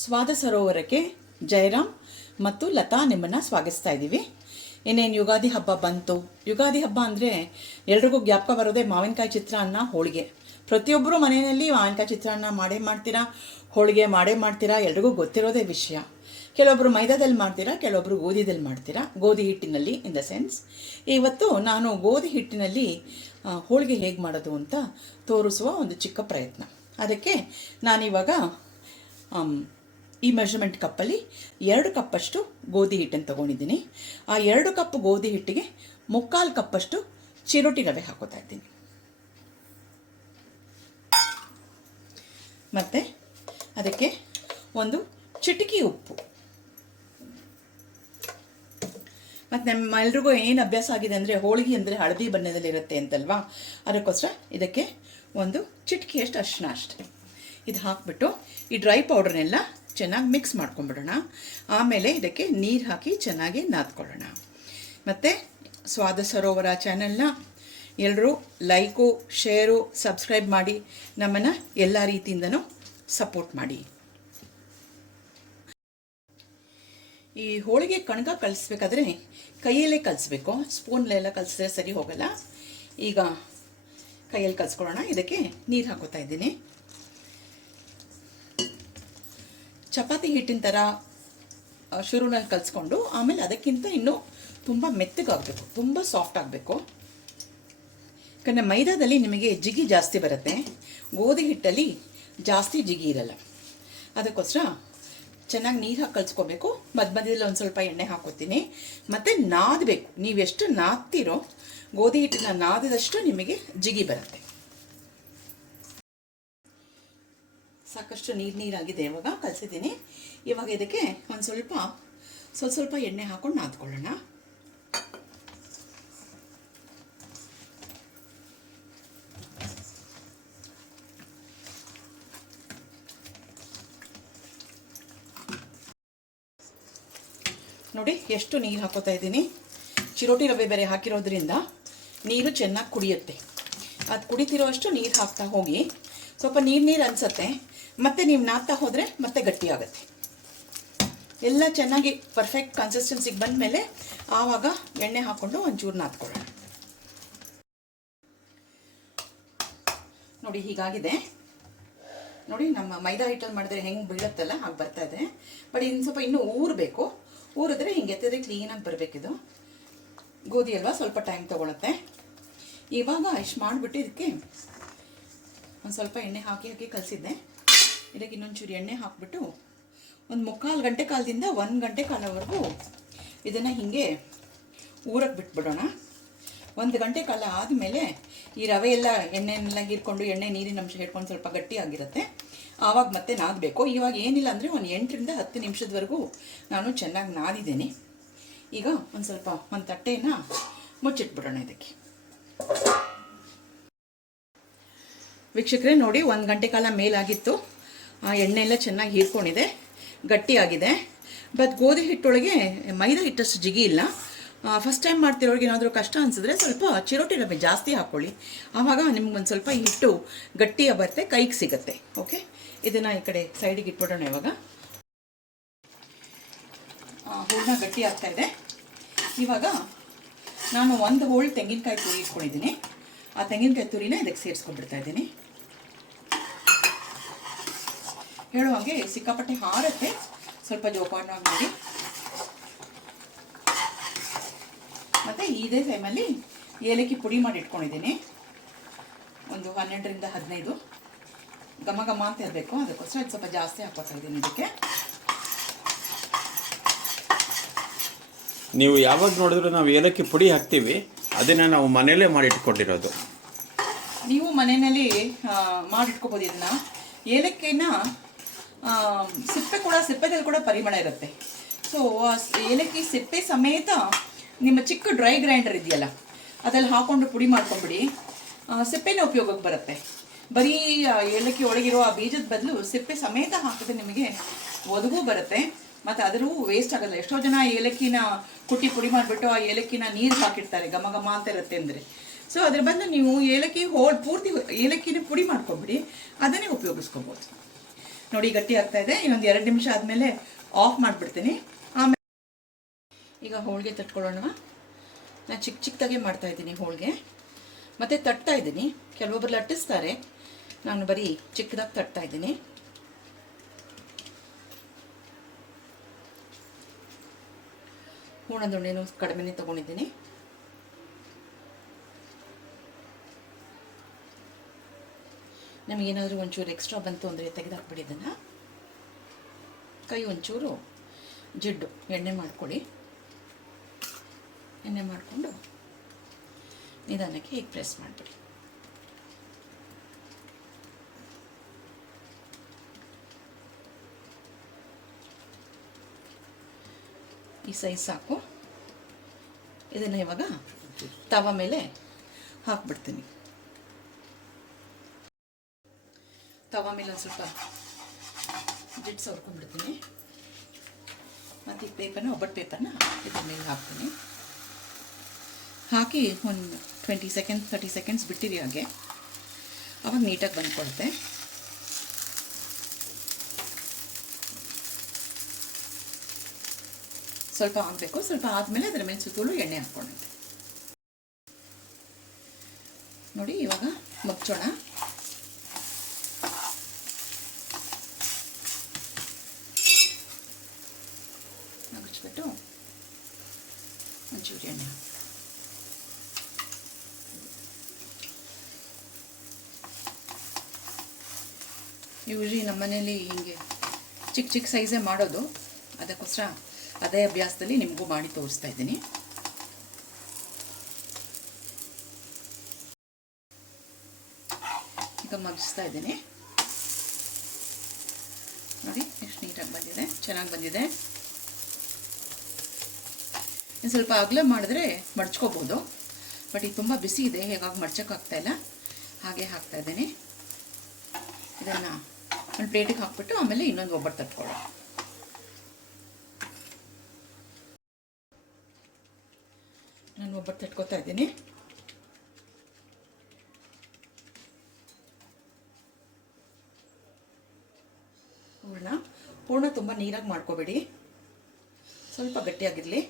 ಸ್ವಾದ ಸರೋವರಕ್ಕೆ ಜಯರಾಮ್ ಮತ್ತು ಲತಾ ನಿಮ್ಮನ್ನು ಸ್ವಾಗತಿಸ್ತಾ ಇದ್ದೀವಿ. ಇನ್ನೇನು ಯುಗಾದಿ ಹಬ್ಬ ಬಂತು. ಯುಗಾದಿ ಹಬ್ಬ ಅಂದರೆ ಎಲ್ರಿಗೂ ಜ್ಞಾಪಕ ಬರೋದೇ ಮಾವಿನಕಾಯಿ ಚಿತ್ರಾನ್ನ, ಹೋಳಿಗೆ. ಪ್ರತಿಯೊಬ್ಬರು ಮನೆಯಲ್ಲಿ ಮಾವಿನಕಾಯಿ ಚಿತ್ರಾನ್ನ ಮಾಡ್ತೀರಾ, ಹೋಳಿಗೆ ಮಾಡ್ತೀರಾ, ಎಲ್ರಿಗೂ ಗೊತ್ತಿರೋದೇ ವಿಷಯ. ಕೆಲವೊಬ್ಬರು ಮೈದಾದಲ್ಲಿ ಮಾಡ್ತೀರಾ, ಕೆಲವೊಬ್ಬರು ಗೋಧಿದಲ್ಲಿ ಮಾಡ್ತೀರಾ, ಗೋಧಿ ಹಿಟ್ಟಿನಲ್ಲಿ. ಇನ್ ದ ಸೆನ್ಸ್ ಇವತ್ತು ನಾನು ಗೋಧಿ ಹಿಟ್ಟಿನಲ್ಲಿ ಹೋಳಿಗೆ ಹೇಗೆ ಮಾಡೋದು ಅಂತ ತೋರಿಸುವ ಒಂದು ಚಿಕ್ಕ ಪ್ರಯತ್ನ. ಅದಕ್ಕೆ ನಾನಿವಾಗ ಈ ಮೆಷರ್ಮೆಂಟ್ ಕಪ್ಪಲ್ಲಿ 2 ಕಪ್ಪಷ್ಟು ಗೋಧಿ ಹಿಟ್ಟನ್ನು ತೊಗೊಂಡಿದ್ದೀನಿ. ಆ 2 ಕಪ್ ಗೋಧಿ ಹಿಟ್ಟಿಗೆ 3/4 ಕಪ್ಪಷ್ಟು ಚಿರೋಟಿ ರವೆ ಹಾಕೋತಾ ಇದ್ದೀನಿ. ಮತ್ತು ಅದಕ್ಕೆ ಒಂದು ಚಿಟಿಕೆ ಉಪ್ಪು. ಮತ್ತು ನಮ್ಮೆಲ್ರಿಗೂ ಏನು ಅಭ್ಯಾಸ ಆಗಿದೆ ಅಂದರೆ ಹೋಳಿಗೆ ಅಂದರೆ ಹಳದಿ ಬಣ್ಣದಲ್ಲಿರುತ್ತೆ ಅಂತಲ್ವಾ, ಅದಕ್ಕೋಸ್ಕರ ಇದಕ್ಕೆ ಒಂದು ಚಿಟಿಕೆಯಷ್ಟು ಅರಿಶಿನ ಅಷ್ಟೆ. ಇದು ಹಾಕಿಬಿಟ್ಟು ಈ ಡ್ರೈ ಪೌಡರ್ನೆಲ್ಲ ಚೆನ್ನಾಗಿ ಮಿಕ್ಸ್ ಮಾಡ್ಕೊಂಬಿಡೋಣ. ಆಮೇಲೆ ಇದಕ್ಕೆ ನೀರು ಹಾಕಿ ಚೆನ್ನಾಗಿ ನಾದ್ಕೊಳ್ಳೋಣ. ಮತ್ತು ಸ್ವಾದ ಸರೋವರ ಚಾನೆಲ್ನ ಎಲ್ಲರೂ ಲೈಕು, ಶೇರು, ಸಬ್ಸ್ಕ್ರೈಬ್ ಮಾಡಿ ನಮ್ಮನ್ನು ಎಲ್ಲ ರೀತಿಯಿಂದನೂ ಸಪೋರ್ಟ್ ಮಾಡಿ. ಈ ಹೋಳಿಗೆ ಕಣಗ ಕಲಿಸ್ಬೇಕಾದ್ರೆ ಕೈಯಲ್ಲೇ ಕಲಿಸ್ಬೇಕು, ಸ್ಪೂನ್ಲೆಲ್ಲ ಕಲಿಸಿದ್ರೆ ಸರಿ ಹೋಗಲ್ಲ. ಈಗ ಕೈಯಲ್ಲಿ ಕಲಿಸ್ಕೊಳ್ಳೋಣ. ಇದಕ್ಕೆ ನೀರು ಹಾಕೋತಾ ಇದ್ದೀನಿ. ಚಪಾತಿ ಹಿಟ್ಟಿನ ಥರ ಶುರುನಲ್ಲಿ ಕಲಿಸ್ಕೊಂಡು ಆಮೇಲೆ ಅದಕ್ಕಿಂತ ಇನ್ನೂ ತುಂಬ ಮೆತ್ತಗಾಗಬೇಕು, ತುಂಬ ಸಾಫ್ಟ್ ಆಗಬೇಕು. ಯಾಕಂದರೆ ಮೈದಾದಲ್ಲಿ ನಿಮಗೆ ಜಿಗಿ ಜಾಸ್ತಿ ಬರುತ್ತೆ, ಗೋಧಿ ಹಿಟ್ಟಲ್ಲಿ ಜಾಸ್ತಿ ಜಿಗಿ ಇರಲ್ಲ. ಅದಕ್ಕೋಸ್ಕರ ಚೆನ್ನಾಗಿ ನೀರು ಹಾಕಿ ಕಲಿಸ್ಕೋಬೇಕು. ಮಧ್ಯದಲ್ಲಿ ಒಂದು ಸ್ವಲ್ಪ ಎಣ್ಣೆ ಹಾಕೋತೀನಿ. ಮತ್ತು ನಾದಬೇಕು. ನೀವೆಷ್ಟು ನಾದ್ತೀರೋ ಗೋಧಿ ಹಿಟ್ಟನ್ನ ನಾದಿದಷ್ಟು ನಿಮಗೆ ಜಿಗಿ ಬರುತ್ತೆ. ಸಾಕಷ್ಟು ನೀರಾಗಿದೆ. ಇವಾಗ ಕಲಿಸಿದ್ದೀನಿ. ಇವಾಗ ಇದಕ್ಕೆ ಒಂದು ಸ್ವಲ್ಪ ಎಣ್ಣೆ ಹಾಕೊಂಡು ನಾದ್ಕೊಳ್ಳೋಣ. ನೋಡಿ ಎಷ್ಟು ನೀರು ಹಾಕೋತಾ ಇದ್ದೀನಿ. ಚಿರೋಟಿ ರವೆ ಬೇರೆ ಹಾಕಿರೋದ್ರಿಂದ ನೀರು ಚೆನ್ನಾಗಿ ಕುಡಿಯುತ್ತೆ. ಅದು ಕುಡಿತಿರೋ ಅಷ್ಟು ನೀರು ಹಾಕ್ತಾ ಹೋಗಿ. ಸ್ವಲ್ಪ ನೀರು ಅನಿಸುತ್ತೆ. ಮತ್ತು ನೀವು ನಾದ್ತಾ ಹೋದರೆ ಮತ್ತೆ ಗಟ್ಟಿ ಆಗುತ್ತೆ. ಎಲ್ಲ ಚೆನ್ನಾಗಿ ಪರ್ಫೆಕ್ಟ್ ಕನ್ಸಿಸ್ಟೆನ್ಸಿಗೆ ಬಂದ ಮೇಲೆ ಆವಾಗ ಎಣ್ಣೆ ಹಾಕ್ಕೊಂಡು ಒಂಚೂರು ನಾದ್ಕೊಳ್ಳೋಣ. ನೋಡಿ ಹೀಗಾಗಿದೆ. ನೋಡಿ ನಮ್ಮ ಮೈದಾ ಹಿಟ್ಟಲ್ಲಿ ಮಾಡಿದ್ರೆ ಹೆಂಗೆ ಬೀಳುತ್ತಲ್ಲ ಹಾಗೆ ಬರ್ತಾ ಇದೆ. ಬಟ್ ಇನ್ನು ಸ್ವಲ್ಪ ಇನ್ನೂ ಊರಬೇಕು. ಊರಿದ್ರೆ ಹಿಂಗೆ ಎತ್ತಿದ್ರೆ ಕ್ಲೀನಾಗಿ ಬರಬೇಕಿದು. ಗೋಧಿ ಅಲ್ವಾ, ಸ್ವಲ್ಪ ಟೈಮ್ ತೊಗೊಳುತ್ತೆ. ಇವಾಗ ಇಷ್ಟು ಮಾಡಿಬಿಟ್ಟು ಇದಕ್ಕೆ ಒಂದು ಸ್ವಲ್ಪ ಎಣ್ಣೆ ಹಾಕಿ ಕಲಿಸಿದ್ದೆ. ಇದಕ್ಕೆ ಇನ್ನೊಂಚೂರು ಎಣ್ಣೆ ಹಾಕಿಬಿಟ್ಟು ಒಂದು 3/4 ಗಂಟೆ ಕಾಲದಿಂದ 1 ಗಂಟೆ ಕಾಲವರೆಗೂ ಇದನ್ನು ಹೀಗೆ ಊರಕ್ಕೆ ಬಿಟ್ಬಿಡೋಣ. 1 ಗಂಟೆ ಕಾಲ ಆದಮೇಲೆ ಈ ರವೆ ಎಲ್ಲ ಎಣ್ಣೆನೆಲ್ಲ ಹೀರ್ಕೊಂಡು ನೀರಿನ ಅಂಶ ಹಿಡ್ಕೊಂಡು ಸ್ವಲ್ಪ ಗಟ್ಟಿಯಾಗಿರುತ್ತೆ. ಆವಾಗ ಮತ್ತೆ ನಾದಬೇಕು. ಇವಾಗ ಏನಿಲ್ಲ ಅಂದರೆ ಒಂದು 8ರಿಂದ 10 ನಿಮಿಷದವರೆಗೂ ನಾನು ಚೆನ್ನಾಗಿ ನಾದಿದ್ದೀನಿ. ಈಗ ಒಂದು ತಟ್ಟೆಯನ್ನು ಮುಚ್ಚಿಟ್ಬಿಡೋಣ ಇದಕ್ಕೆ. ವೀಕ್ಷಕರೇ ನೋಡಿ, 1 ಗಂಟೆ ಕಾಲ ಮೇಲಾಗಿತ್ತು. ಆ ಎಣ್ಣೆ ಎಲ್ಲ ಚೆನ್ನಾಗಿ ಹೀರ್ಕೊಂಡಿದೆ, ಗಟ್ಟಿಯಾಗಿದೆ. ಬಟ್ ಗೋಧಿ ಹಿಟ್ಟೊಳಗೆ ಮೈದಾ ಹಿಟ್ಟಷ್ಟು ಜಿಗಿ ಇಲ್ಲ. ಫಸ್ಟ್ ಟೈಮ್ ಮಾಡ್ತಿರೋರಿಗೆ ಏನಾದರೂ ಕಷ್ಟ ಅನಿಸಿದ್ರೆ ಸ್ವಲ್ಪ ಚಿರೋಟಿ ರವೆ ಜಾಸ್ತಿ ಹಾಕ್ಕೊಳ್ಳಿ. ಆವಾಗ ನಿಮ್ಗೊಂದು ಸ್ವಲ್ಪ ಹಿಟ್ಟು ಗಟ್ಟಿಯಾಗಿ ಬರುತ್ತೆ, ಕೈಗೆ ಸಿಗುತ್ತೆ. ಓಕೆ, ಇದನ್ನು ಈ ಕಡೆ ಸೈಡಿಗೆ ಇಟ್ಬಿಡೋಣ. ಇವಾಗ ಹೂರಣ ಗಟ್ಟಿ ಆಗ್ತಾ ಇದೆ. ಇವಾಗ ನಾನು 1 ಹೋಳು ತೆಂಗಿನಕಾಯಿ ತುರಿ ಇಟ್ಕೊಂಡಿದ್ದೀನಿ. ಆ ತೆಂಗಿನಕಾಯಿ ತುರಿನ ಇದಕ್ಕೆ ಸೇರಿಸ್ಕೊಂಡ್ಬಿಡ್ತಾ ಇದ್ದೀನಿ. ಹೇಳೋ ಹಾಗೆ ಸಿಕ್ಕಾಪಟ್ಟೆ ಹಾರತ್ತೆ, ಸ್ವಲ್ಪ ಜೋಪಾನವಾಗಿ ಮಾಡಿ. ಮತ್ತು ಇದೇ ಟೈಮಲ್ಲಿ ಏಲಕ್ಕಿ ಪುಡಿ ಮಾಡಿ ಇಟ್ಕೊಂಡಿದ್ದೀನಿ. ಒಂದು 12ರಿಂದ 15 ಘಮ ಘಮ ಅಂತ ಇರಬೇಕು. ಅದಕ್ಕೋಸ್ಕರ ಇದು ಸ್ವಲ್ಪ ಜಾಸ್ತಿ ಹಾಕೋತಾ ಇದ್ದೀನಿ ಇದಕ್ಕೆ. ನೀವು ಯಾವಾಗ ನೋಡಿದ್ರು ನಾವು ಏಲಕ್ಕಿ ಪುಡಿ ಹಾಕ್ತೀವಿ, ಅದನ್ನು ನಾವು ಮನೆಯಲ್ಲೇ ಮಾಡಿಟ್ಕೊಂಡಿರೋದು. ನೀವು ಮನೆಯಲ್ಲಿ ಮಾಡಿಟ್ಕೋಬೋದು ಇದನ್ನು. ಏಲಕ್ಕಿನ ಸಿಪ್ಪೆದಲ್ಲಿ ಕೂಡ ಪರಿಮಳ ಇರುತ್ತೆ. ಸೊ ಏಲಕ್ಕಿ ಸಿಪ್ಪೆ ಸಮೇತ ನಿಮ್ಮ ಚಿಕ್ಕ ಡ್ರೈ ಗ್ರೈಂಡರ್ ಇದೆಯಲ್ಲ ಅದ್ರಲ್ಲಿ ಹಾಕ್ಕೊಂಡು ಪುಡಿ ಮಾಡ್ಕೊಂಬಿಡಿ. ಸಿಪ್ಪೆನೇ ಉಪಯೋಗಕ್ಕೆ ಬರುತ್ತೆ. ಬರೀ ಏಲಕ್ಕಿ ಒಳಗಿರೋ ಆ ಬೀಜದ ಬದಲು ಸಿಪ್ಪೆ ಸಮೇತ ಹಾಕಿದ್ರೆ ನಿಮಗೆ ಒದಗೂ ಬರುತ್ತೆ. ಮತ್ತು ಅದರೂ ವೇಸ್ಟ್ ಆಗಲ್ಲ. ಎಷ್ಟೋ ಜನ ಏಲಕ್ಕಿನ ಕುಟ್ಟಿ ಪುಡಿ ಮಾಡಿಬಿಟ್ಟು ಆ ಏಲಕ್ಕಿನ ನೀರು ಹಾಕಿರ್ತಾರೆ, ಘಮ ಘಮ ಅಂತ ಇರುತ್ತೆ ಅಂದರೆ. ಸೊ ಅದ್ರ ಬದಲು ನೀವು ಏಲಕ್ಕಿ ಪೂರ್ತಿ ಏಲಕ್ಕಿನ ಪುಡಿ ಮಾಡ್ಕೊಬಿಡಿ, ಅದನ್ನೇ ಉಪಯೋಗಿಸ್ಕೊಬೋದು. ನೋಡಿ ಗಟ್ಟಿ ಆಗ್ತಾ ಇದೆ. ಇನ್ನೊಂದು 2 ನಿಮಿಷ ಆದಮೇಲೆ ಆಫ್ ಮಾಡಿಬಿಡ್ತೀನಿ. ಆಮೇಲೆ ಈಗ ಹೋಳಿಗೆ ತಟ್ಕೊಳ್ಳೋಣ. ನಾನು ಚಿಕ್ಕದಾಗೆ ಮಾಡ್ತಾ ಇದ್ದೀನಿ ಹೋಳಿಗೆ, ಮತ್ತು ತಟ್ತಾ ಇದ್ದೀನಿ. ಕೆಲವೊಬ್ಬರು ಲಟ್ಟಿಸ್ತಾರೆ, ನಾನು ಬರೀ ಚಿಕ್ಕದಾಗಿ ತಟ್ತಾ ಇದ್ದೀನಿ. ಹೂರ್ಣದ ಉಂಡೆನೂ ಕಡಿಮೆನೇ ತೊಗೊಂಡಿದ್ದೀನಿ. ನಮಗೇನಾದರೂ ಒಂಚೂರು ಎಕ್ಸ್ಟ್ರಾ ಬಂತು ಅಂದರೆ ತೆಗೆದಾಕ್ಬಿಡಿ. ಇದನ್ನು ಕೈ ಒಂಚೂರು ಜಿಡ್ಡು ಎಣ್ಣೆ ಮಾಡ್ಕೊಳ್ಳಿ. ಎಣ್ಣೆ ಮಾಡಿಕೊಂಡು ನಿಧಾನಕ್ಕೆ ಹೀಗೆ ಪ್ರೆಸ್ ಮಾಡಿಬಿಡಿ. ಈ ಸೈಜ್ ಸಾಕು. ಇದನ್ನು ಇವಾಗ ತವ ಮೇಲೆ ಹಾಕ್ಬಿಡ್ತೀನಿ. ತವ ಮೇಲೆ ಒಂದು ಸ್ವಲ್ಪ ಜಿಡ್ಡು ಸವರ್ಕೊಂಡ್ಬಿಡ್ತೀನಿ. ಮತ್ತು ಈ ಪೇಪರ್ನ, ಒಬ್ಬಟ್ಟು ಪೇಪರ್ನ ಇದ್ರ ಮೇಲೆ ಹಾಕ್ತೀನಿ. ಹಾಕಿ ಒಂದು 20 ಸೆಕೆಂಡ್ಸ್ 30 ಸೆಕೆಂಡ್ಸ್ ಬಿಟ್ಟಿರಿ. ಹಾಗೆ ಅವಾಗ ನೀಟಾಗಿ ಬಂದ್ಕೊಳುತ್ತೆ. ಸ್ವಲ್ಪ ಆಗಬೇಕು. ಸ್ವಲ್ಪ ಆದಮೇಲೆ ಅದರ ಮೇಲೆ ಸುತ್ತಲೂ ಎಣ್ಣೆ ಹಾಕ್ಕೊಂಡಿದ್ದೆ ನೋಡಿ. ಇವಾಗ ಮುಚ್ಚೋಣ. ಮುಚ್ಚಿಬಿಟ್ಟು ಒಂಚೂರು ಎಣ್ಣೆ ಹಾಕಿ ಯೂಶ್ವಲಿ ನಮ್ಮ ಮನೇಲಿ ಹಿಂಗೆ ಚಿಕ್ಕ ಸೈಜೇ ಮಾಡೋದು. ಅದಕ್ಕೋಸ್ಕರ ಅದೇ ಅಭ್ಯಾಸದಲ್ಲಿ ನಿಮಗೂ ಮಾಡಿ ತೋರಿಸ್ತಾ ಇದ್ದೀನಿ. ಈಗ ಮಗ್ಗಿಸ್ತಾ ಇದ್ದೀನಿ ನೋಡಿ, ಎಷ್ಟು ನೀಟಾಗಿ ಬಂದಿದೆ, ಚೆನ್ನಾಗಿ ಬಂದಿದೆ. ಇನ್ನು ಸ್ವಲ್ಪ ಅಗಲ ಮಾಡಿದ್ರೆ ಮಡ್ಚ್ಕೋಬೋದು, ಬಟ್ ಇದು ತುಂಬ ಬಿಸಿ ಇದೆ, ಹೇಗಾಗಿ ಮಡ್ಚೋಕ್ಕಾಗ್ತಾ ಇಲ್ಲ. ಹಾಗೆ ಹಾಕ್ತಾ ಇದ್ದೀನಿ. ಇದನ್ನು ಒಂದು ಪ್ಲೇಟಿಗೆ ಹಾಕ್ಬಿಟ್ಟು ಆಮೇಲೆ ಇನ್ನೊಂದು ಒಬ್ಬಟ್ಟು ತಟ್ಕೊಳ್ಳೋಣ. ನಾನು ಒಬ್ಬಟ್ಟು ತಟ್ಕೊತಾ ಇದ್ದೀನಿ. ಹೂರ್ಣ ತುಂಬ ನೀರಾಗಿ ಮಾಡ್ಕೋಬೇಡಿ, ಸ್ವಲ್ಪ ಗಟ್ಟಿಯಾಗಿರಲಿ.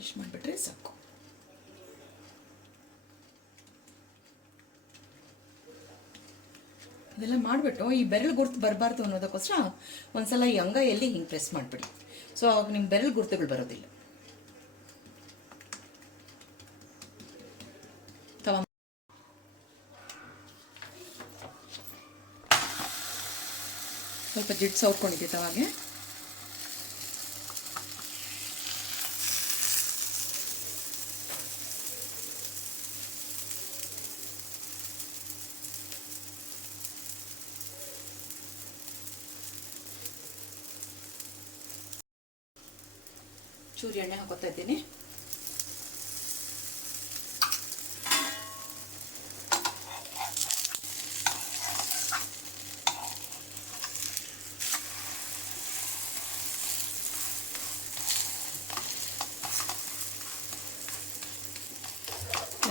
ಇಷ್ಟು ಮಾಡಿಬಿಟ್ರೆ ಸಾಕು. ಇದೆಲ್ಲ ಮಾಡಿಬಿಟ್ಟು ಈ ಬೆರಳು ಗುರ್ತು ಬರಬಾರ್ದು ಅನ್ನೋದಕ್ಕೋಸ್ಕರ ಒಂದ್ಸಲ ಈ ಅಂಗೈಯಲ್ಲಿ ಹಿಂಗೆ ಪ್ರೆಸ್ ಮಾಡಿಬಿಡಿ. ಸೊ ಆವಾಗ ನಿಮ್ಮ ಬೆರಳು ಗುರುತುಗಳು ಬರೋದಿಲ್ಲ. ಸ್ವಲ್ಪ ಜಿಡ್ಡು ಸವರ್ಕೊಂಡಿದ್ದೆ ತವಾಗೆ. ಚೂರು ಎಣ್ಣೆ ಹಾಕೋತಾ ಇದ್ದೀನಿ.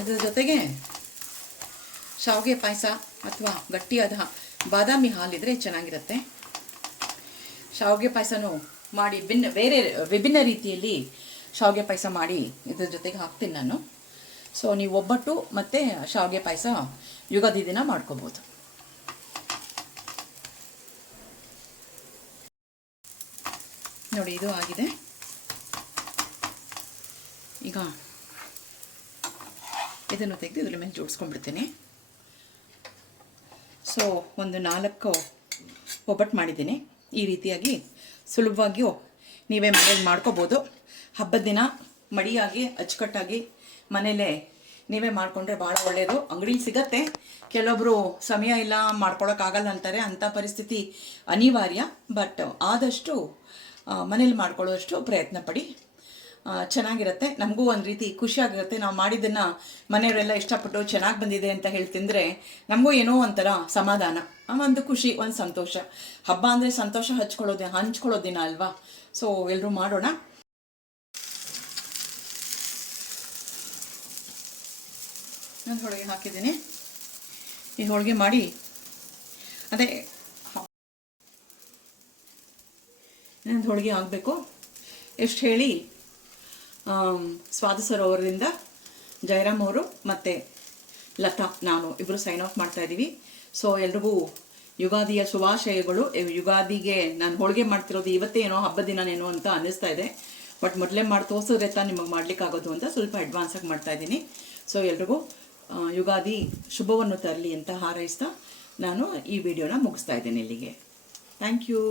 ಇದರ ಜೊತೆಗೆ ಶಾವಿಗೆ ಪಾಯಸ ಅಥವಾ ಗಟ್ಟಿಯಾದ ಬಾದಾಮಿ ಹಾಲಿದ್ರೆ ಚೆನ್ನಾಗಿರುತ್ತೆ. ಶಾವಿಗೆ ಪಾಯಸನೂ ಮಾಡಿ ವಿಭಿನ್ನ ರೀತಿಯಲ್ಲಿ ಶಾವಿಗೆ ಪಾಯಸ ಮಾಡಿ ಇದ್ರ ಜೊತೆಗೆ ಹಾಕ್ತೀನಿ ನಾನು. ಸೊ ನೀವು ಒಬ್ಬಟ್ಟು ಮತ್ತು ಶಾವಿಗೆ ಪಾಯಸ ಯುಗಾದಿ ದಿನ ಮಾಡ್ಕೋಬೋದು. ನೋಡಿ, ಇದು ಆಗಿದೆ. ಈಗ ಇದನ್ನು ತೆಗೆದು ಇದ್ರ ಮೇಲೆ ಜೋಡಿಸ್ಕೊಂಡ್ಬಿಡ್ತೀನಿ. ಸೊ ಒಂದು 4 ಒಬ್ಬಟ್ಟು ಮಾಡಿದ್ದೀನಿ. ಈ ರೀತಿಯಾಗಿ ಸುಲಭವಾಗಿಯೂ ನೀವೇ ಮನೇಲಿ ಮಾಡ್ಕೋಬೋದು. ಹಬ್ಬದ ದಿನ ಮಡಿಯಾಗಿ ಅಚ್ಚುಕಟ್ಟಾಗಿ ಮನೇಲೇ ನೀವೇ ಮಾಡಿಕೊಂಡ್ರೆ ಭಾಳ ಒಳ್ಳೆಯದು. ಅಂಗಡಿಲಿ ಸಿಗತ್ತೆ, ಕೆಲವೊಬ್ಬರು ಸಮಯ ಇಲ್ಲ ಮಾಡ್ಕೊಳಕ್ಕಾಗಲ್ಲ ಅಂತಾರೆ, ಅಂಥ ಪರಿಸ್ಥಿತಿ ಅನಿವಾರ್ಯ. ಬಟ್ ಆದಷ್ಟು ಮನೇಲಿ ಮಾಡ್ಕೊಳ್ಳೋಷ್ಟು ಪ್ರಯತ್ನ ಪಡಿ. ಚೆನ್ನಾಗಿರುತ್ತೆ. ನಮಗೂ ಒಂದು ರೀತಿ ಖುಷಿಯಾಗಿರುತ್ತೆ. ನಾವು ಮಾಡಿದ್ದನ್ನು ಮನೆಯವರೆಲ್ಲ ಇಷ್ಟಪಟ್ಟು ಚೆನ್ನಾಗಿ ಬಂದಿದೆ ಅಂತ ಹೇಳಿ ತಿಂದರೆ ನಮಗೂ ಏನೋ ಒಂಥರ ಸಮಾಧಾನ, ಒಂದು ಖುಷಿ, ಒಂದು ಸಂತೋಷ. ಹಬ್ಬ ಅಂದರೆ ಸಂತೋಷ ಹಂಚ್ಕೊಳ್ಳೋ ದಿನ ಅಲ್ವಾ. ಸೊ ಎಲ್ಲರೂ ಮಾಡೋಣ. ನಾನು ಹೋಳಿಗೆ ಹಾಕಿದ್ದೀನಿ. ಈ ಹೋಳಿಗೆ ಮಾಡಿ ಅದೇ ಇನ್ನೊಂದು ಹೋಳಿಗೆ ಆಗಬೇಕು. ಎಷ್ಟು ಹೇಳಿ ಸ್ವಾದ ಸರೋವರದಿಂದ ಜಯರಾಮ್ ಅವರು ಮತ್ತು ಲತಾ ನಾನು ಇಬ್ಬರು ಸೈನ್ ಆಫ್ ಮಾಡ್ತಾ ಇದ್ದೀವಿ. ಸೊ ಎಲ್ರಿಗೂ ಯುಗಾದಿಯ ಶುಭಾಶಯಗಳು. ಯುಗಾದಿಗೆ ನಾನು ಹೋಳಿಗೆ ಮಾಡ್ತಿರೋದು ಇವತ್ತೇನೋ ಹಬ್ಬದ ದಿನನೇನೋ ಅಂತ ಅನ್ನಿಸ್ತಾ ಇದೆ. ಬಟ್ ಮೊದಲೇ ಮಾಡಿ ತೋರಿಸಿದ್ರೆ ತಾನು ನಿಮಗೆ ಮಾಡಲಿಕ್ಕಾಗೋದು ಅಂತ ಸ್ವಲ್ಪ ಅಡ್ವಾನ್ಸಾಗಿ ಮಾಡ್ತಾ ಇದ್ದೀನಿ. ಸೊ ಎಲ್ರಿಗೂ ಯುಗಾದಿ ಶುಭವನ್ನು ತರಲಿ ಅಂತ ಹಾರೈಸ್ತಾ ನಾನು ಈ ವಿಡಿಯೋನ ಮುಗಿಸ್ತಾ ಇದ್ದೇನೆ ಇಲ್ಲಿಗೆ. Thank you.